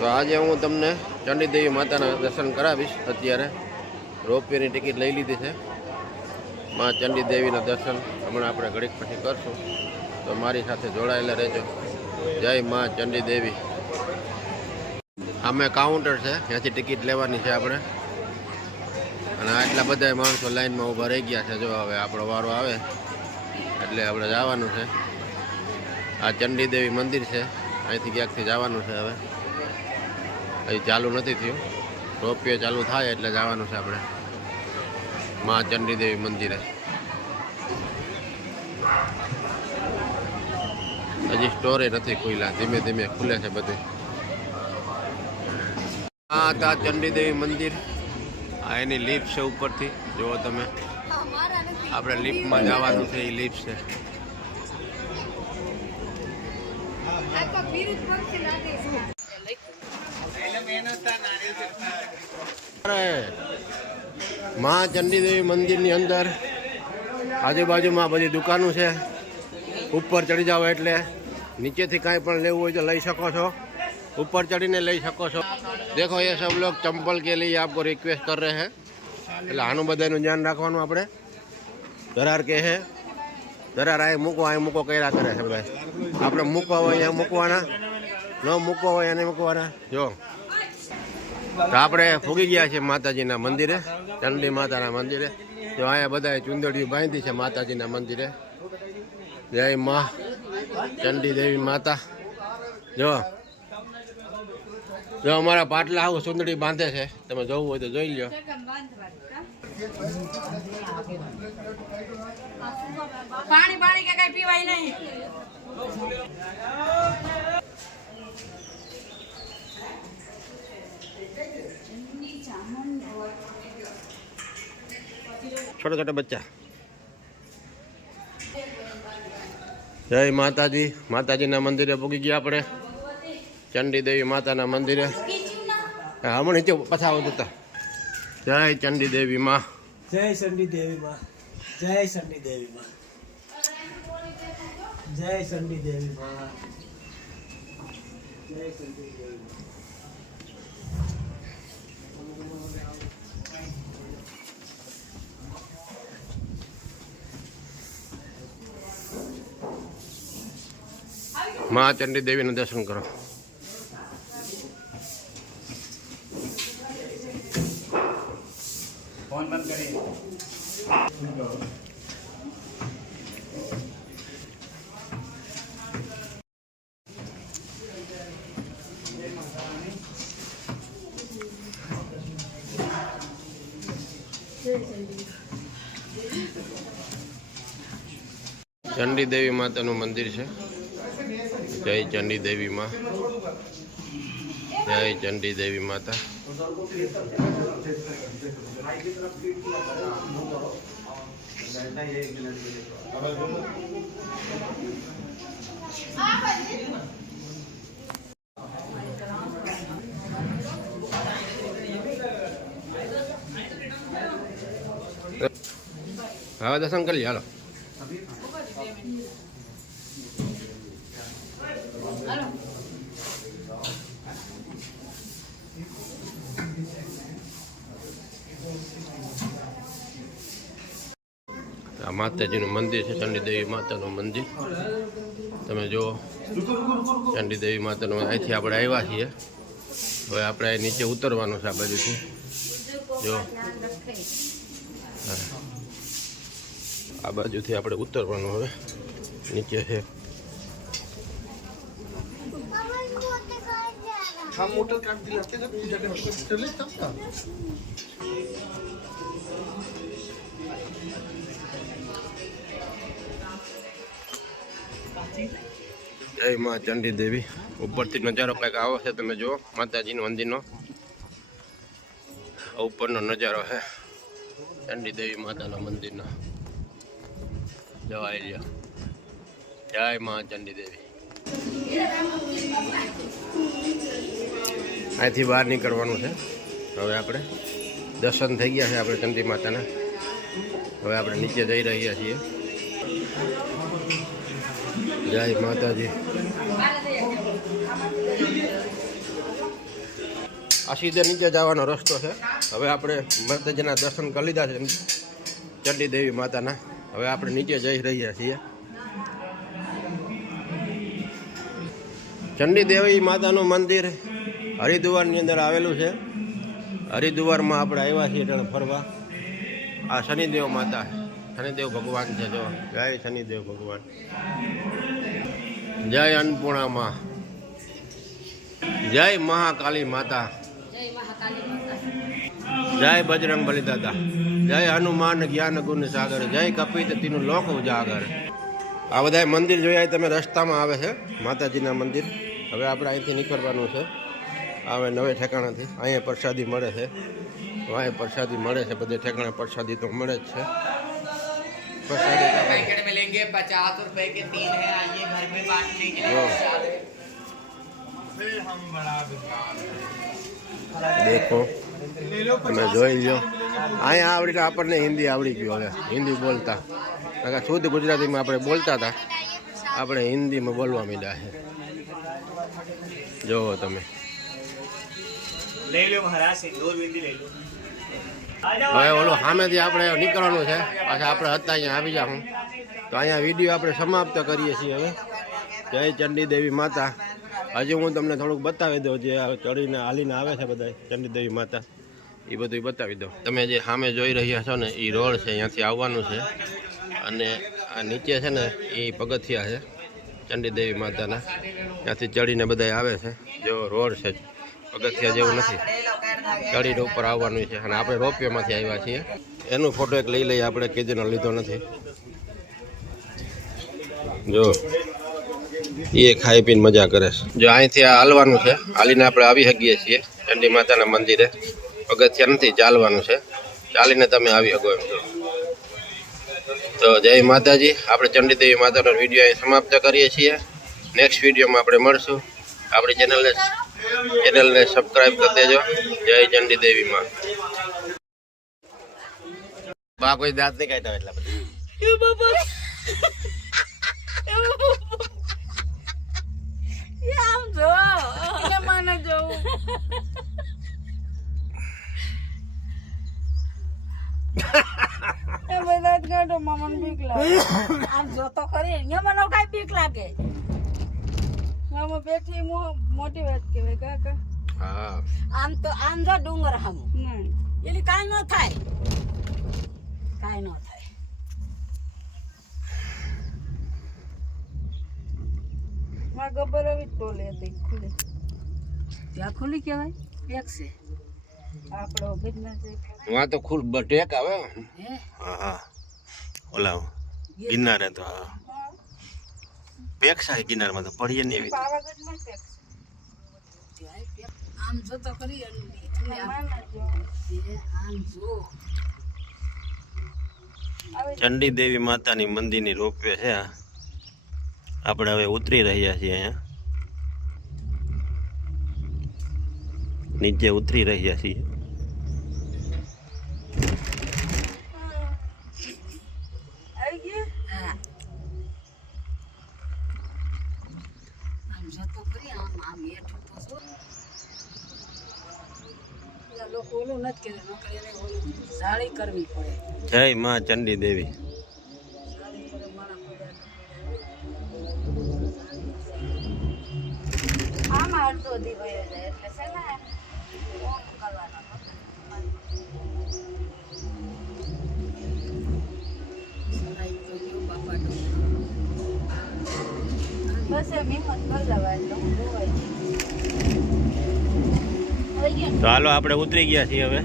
તો આજે હું તમને ચંડીદેવી માતાના દર્શન કરાવીશ. અત્યારે રોપવેની ટિકિટ લઈ લીધી છે. માં ચંડીદેવીના દર્શન હમણાં આપણે ઘડીક પછી કરશું. તો મારી સાથે જોડાયેલા રહેજો. જય માં ચંડીદેવી. આમે કાઉન્ટર છે, ત્યાંથી ટિકિટ લેવાની છે આપણે. અને આટલા બધા માણસો લાઈનમાં ઊભા રહી ગયા છે. જો હવે આપણો વારો આવે એટલે આપણે જવાનું છે. આ ચંડીદેવી મંદિર છે, અહીંથી ક્યાંકથી જવાનું છે. હવે અહીં ચાલુ નથી થયું, રોપવે ચાલુ થાય એટલે જવાનું છે આપણે માં ચંડીદેવી મંદિરે. હજી સ્ટોરે નથી ખુલ્યા, ધીમે ધીમે ખુલે છે બધું. આ હતા ચંડીદેવી મંદિર. આ એની લિફ્ટ છે ઉપરથી, જુઓ તમે. આપણે લિફ્ટમાં જવાનું છે, એ લિફ્ટ છે. માં ચંડીદેવી મંદિરની અંદર આજુબાજુમાં બધી દુકાનો છે. ઉપર ચડી જાઓ એટલે નીચેથી કાંઈ પણ લેવું હોય તો લઈ શકો છો, ऊपर चढ़ीने लई सको છો. देखो ये सब लोग चंपल के लिए आपको रिक्वेस्ट कर रहे हैं. એટલે આનું બધાનું ધ્યાન રાખવાનું. આપણે દરાર કે હે, દરાર આ મૂકો કર્યા કરે છે ભાઈ. આપણે મૂકવા હોય અહીંયા મૂકવાના, ન મૂકવા હોય એને મૂકવાના. જો તો આપણે ફૂગી ગયા છીએ માતાજીના મંદિરે, ચંડી માતાના મંદિરે. જો અહીંયા બધાએ ચુંદડીઓ બાંધી છે માતાજીના મંદિરે. જય માં ચંડી દેવી માતા. જો અમારા પાટલા આવું સુંદરી બાંધે છે, તમે જોવું હોય તો જોઈ લો. પાણી કે કઈ પીવાય નહીં. छोटे छोटे बच्चा. जय माताजी. माताजीના મંદિરે પૂગી ગયા આપણે, ચંડીદેવી માતાના મંદિરે. હમણાં નીચે પછાવો જતા. જય ચંડીદેવી માં. જય ચંડીદેવી માં. જય ચંડીદેવી માં. જય ચંડીદેવી માં. જય ચંડીદેવી માં. માં ચંડીદેવીનું દર્શન કરો. फोन बंद करिए. ચંડીદેવી માતાનું મંદિર છે. જય ચંડીદેવી માં. જય ચંડીદેવી માતા. હવે દર્શન કરી હાલો. આ માતાજીનું મંદિર છે, ચંડીદેવી માતાનું મંદિર. તમે જુઓ ચંડીદેવી માતાનું. અહીંથી આપણે આવ્યા છીએ, હવે આપણે નીચે ઉતરવાનું છે આ બાજુથી. જો આ બાજુથી આપણે ઉતરવાનું હવે નીચે છે. જય માં ચંડીદેવી. ઉપરથી નજારો કંઈક આવો છે, તમે જુઓ માતાજીનું મંદિરનો ઉપરનો નજારો છે ચંડીદેવી માતાના મંદિરનો. જવાય લ્યો. જય માં ચંડીદેવી. અહીંથી બહાર નીકળવાનું છે. હવે આપણે દર્શન થઈ ગયા છે આપણે ચંડી માતાના. હવે આપણે નીચે જઈ રહ્યા છીએ. જય માતાજી. આ સીધે નીચે જવાનો રસ્તો છે. હવે આપણે માતાજીના દર્શન કરી લીધા છે ચંડી દેવી માતાના. હવે આપણે નીચે જઈ રહ્યા છીએ. ચંડી દેવી માતાનું મંદિર હરિદ્વારની અંદર આવેલું છે. હરિદ્વારમાં આપણે આવ્યા છીએ એટલે ફરવા. આ શનિદેવ માતા, શનિદેવ ભગવાન છે. જો જય શનિદેવ ભગવાન, જય અન્નપૂર્ણામાં, જય મહાકાલી માતા, જય બજરંગ બલી દાદા, જય હનુમાન જ્ઞાન ગુણ સાગર, જય કપિત તીનું લોક ઉજાગર. આ બધા મંદિર જોયા તમે રસ્તામાં આવે છે માતાજીના મંદિર. હવે આપણે અહીંથી નીકળવાનું છે. હવે નવે ઠેકાણાથી અહીંયા પ્રસાદી મળે છે. અહીંયા પ્રસાદી મળે છે, બધે ઠેકાણે પ્રસાદી તો મળે જ છે. प्रसादी का पैकेट मिलेंगे 50 रुपए के 3 है, आइए घर में बांटने के लिए। देखो તમે જોઈ લો. અહીંયા આવડી આપણને હિન્દી આવડી ગયું. હવે હિન્દી બોલતા શુદ્ધ ગુજરાતીમાં આપણે બોલતા હતા, આપણે હિન્દીમાં બોલવા માંડ્યા છે. જોવો તમે. લઈ લો મહારાજ, સિંદૂર બિંદી લઈ લો. હવે ઓલું સામેથી આપણે નીકળવાનું છે. પાછા આપણે હતા અહીંયા આવી જાઉં તો અહીંયા વિડીયો આપણે સમાપ્ત કરીએ છીએ. હવે જય ચંડી દેવી માતા. હજી હું તમને થોડુંક બતાવી દઉં, જે ચડીને હાલીને આવે છે બધા ચંડી દેવી માતા, એ બધું બતાવી દઉં. તમે જે સામે જોઈ રહ્યા છો ને એ રોડ છે, અહીંયાથી આવવાનું છે. અને આ નીચે છે ને એ પગથિયા છે ચંડી દેવી માતાના. ત્યાંથી ચડીને બધા આવે છે. જો રોડ છે, પગથિયા જેવું નથી, ચડીને ઉપર આવવાનું છે. અને આપણે રોપિયામાંથી આવ્યા છીએ. એનું ફોટો એક લઈ લઈએ આપણે, કેજનો લીધો નથી. જો એ ખાઈ પીને મજા કરે છે. જો અહીંથી આ હાલવાનું છે, હાલીને આપણે આવી શકીએ છીએ ચંડી માતાના મંદિરે. પગથિયા નથી, ચાલવાનું છે. ચાલીને તમે આવી શકો એમ છો. તો જય માતાજી. આપણે ચંડી દેવી માતાનો વિડીયો અહીં સમાપ્ત કરીએ છીએ. નેક્સ્ટ વિડીયોમાં આપણે મળશું. આપણી ચેનલને સબસ્ક્રાઈબ કરી દેજો. જય ચંડી દેવી માં. બા કોઈ દાંત નહીં કાઢતા એટલા બધા. આમ જો એને મને જોવું. એ બધા જ ગાડો મને બીક લાગે. આમ જો તો ખરી અહીંયા મને કઈ બીક લાગે. આમાં બેઠી મોટી વાત કહેવાય કાકા. હા આમ જો ડુંગર હમ એટલે કાંઈ ન થાય, કાંઈ ન થાય. માં ગબર આવી ટોલે હતી ખુલી. ત્યાં ખુલી કહેવાય એક છે આપણો બિઝનેસ. વાં તો ખુલ ટેક આવે. હે હા ઓલા ગિરનાર તો હા પેક છે ગિરનારમાં તો પડીએ ને એવી. પાવાગઢમાં છે. આમ જો તો ખરી આમ જો ચંડી દેવી માતાની મંદિરની રોપવે છે. આપણે હવે ઉતરી રહ્યા છીએ. અહીંયા નીચે ઉતરી રહ્યા છીએ. આવી ગયા. હા આમ જો તો ખરી આમ હેઠું તો શું લોકો ઓલું નથી કરે, ન કરે એને ઓલું જાળી કરવી પડે. જય માં ચંડી દેવી. આમાં અડધો દી વયો જાય એટલે છે ને ઓમ કરવાનો. બસ એમ હિંમત કરી લેવાય તો જોવાય. તો હાલો આપણે ઉતરી ગયા છીએ હવે.